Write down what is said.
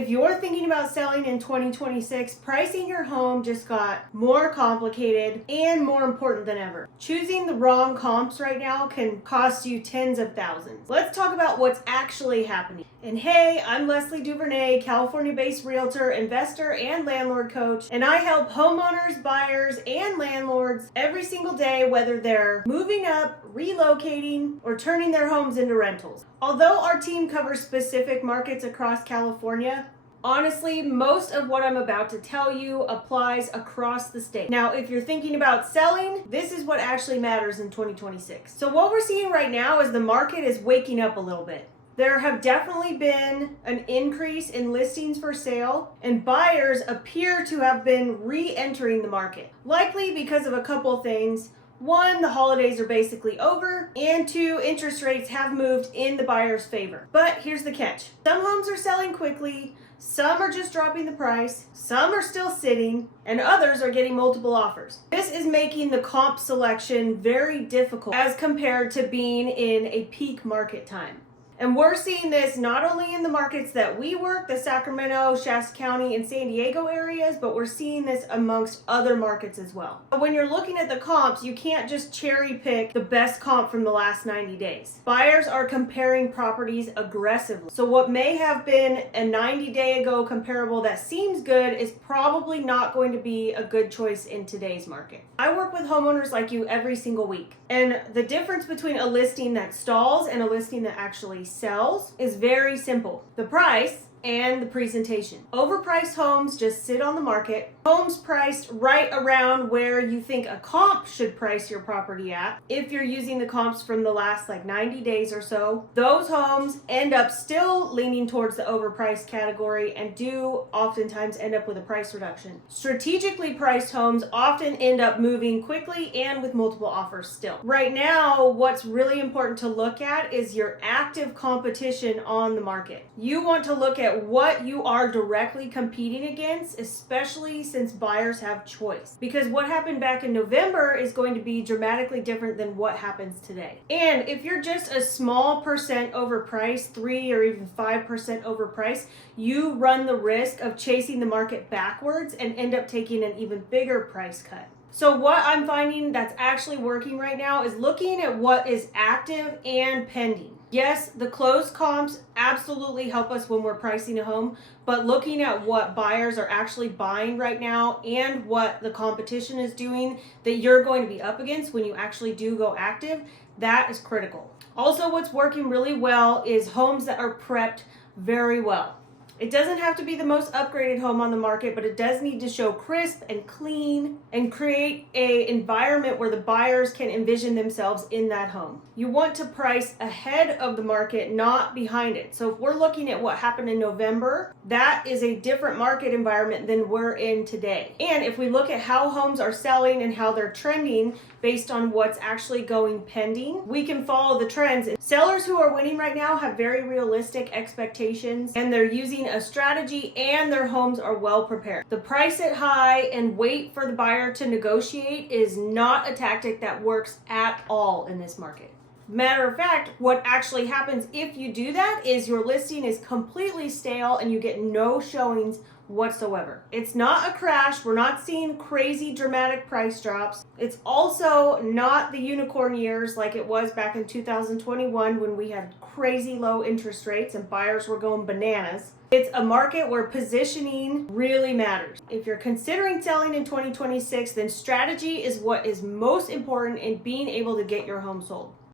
If you're thinking about selling in 2026, pricing your home just got more complicated and more important than ever. Choosing the wrong comps right now can cost you tens of thousands. Let's talk about what's actually happening. And hey, I'm Leslie Duvernay, California-based realtor, investor, and landlord coach, and I help homeowners, buyers, and landlords every single day, whether they're moving up, relocating, or turning their homes into rentals. Although our team covers specific markets across California, honestly, most of what I'm about to tell you applies across the state. Now, if you're thinking about selling, this is what actually matters in 2026. So what we're seeing right now is the market is waking up a little bit. There have definitely been an increase in listings for sale, and buyers appear to have been re-entering the market, likely because of a couple things. One, the holidays are basically over, and two, interest rates have moved in the buyer's favor. But here's the catch. Some homes are selling quickly, some are just dropping the price, some are still sitting, and others are getting multiple offers. This is making the comp selection very difficult as compared to being in a peak market time. And we're seeing this not only in the markets that we work, the Sacramento, Shasta County, and San Diego areas, but we're seeing this amongst other markets as well. When you're looking at the comps, you can't just cherry pick the best comp from the last 90 days. Buyers are comparing properties aggressively. So what may have been a 90-day ago comparable that seems good is probably not going to be a good choice in today's market. I work with homeowners like you every single week. And the difference between a listing that stalls and a listing that actually sells is very simple. The price and the presentation. Overpriced homes just sit on the market. Homes priced right around where you think a comp should price your property at. If you're using the comps from the last 90 days or so, those homes end up still leaning towards the overpriced category and do oftentimes end up with a price reduction. Strategically priced homes often end up moving quickly and with multiple offers still. Right now, what's really important to look at is your active competition on the market. You want to look at what you are directly competing against, especially since buyers have choice. Because what happened back in November is going to be dramatically different than what happens today. And if you're just a small percent overpriced, 3 or even 5% overpriced, you run the risk of chasing the market backwards and end up taking an even bigger price cut. So what I'm finding that's actually working right now is looking at what is active and pending. Yes, the closed comps absolutely help us when we're pricing a home, but looking at what buyers are actually buying right now and what the competition is doing that you're going to be up against when you actually do go active, that is critical. Also, what's working really well is homes that are prepped very well. It doesn't have to be the most upgraded home on the market, but it does need to show crisp and clean and create an environment where the buyers can envision themselves in that home. You want to price ahead of the market, not behind it. So if we're looking at what happened in November, that is a different market environment than we're in today. And if we look at how homes are selling and how they're trending based on what's actually going pending, we can follow the trends. Sellers who are winning right now have very realistic expectations, and they're using a strategy, and their homes are well prepared. The price it high and wait for the buyer to negotiate is not a tactic that works at all in this market. Matter of fact, what actually happens if you do that is your listing is completely stale and you get no showings whatsoever. It's not a crash. We're not seeing crazy dramatic price drops. It's also not the unicorn years like it was back in 2021 when we had crazy low interest rates and buyers were going bananas. It's a market where positioning really matters. If you're considering selling in 2026, then strategy is what is most important in being able to get your home sold.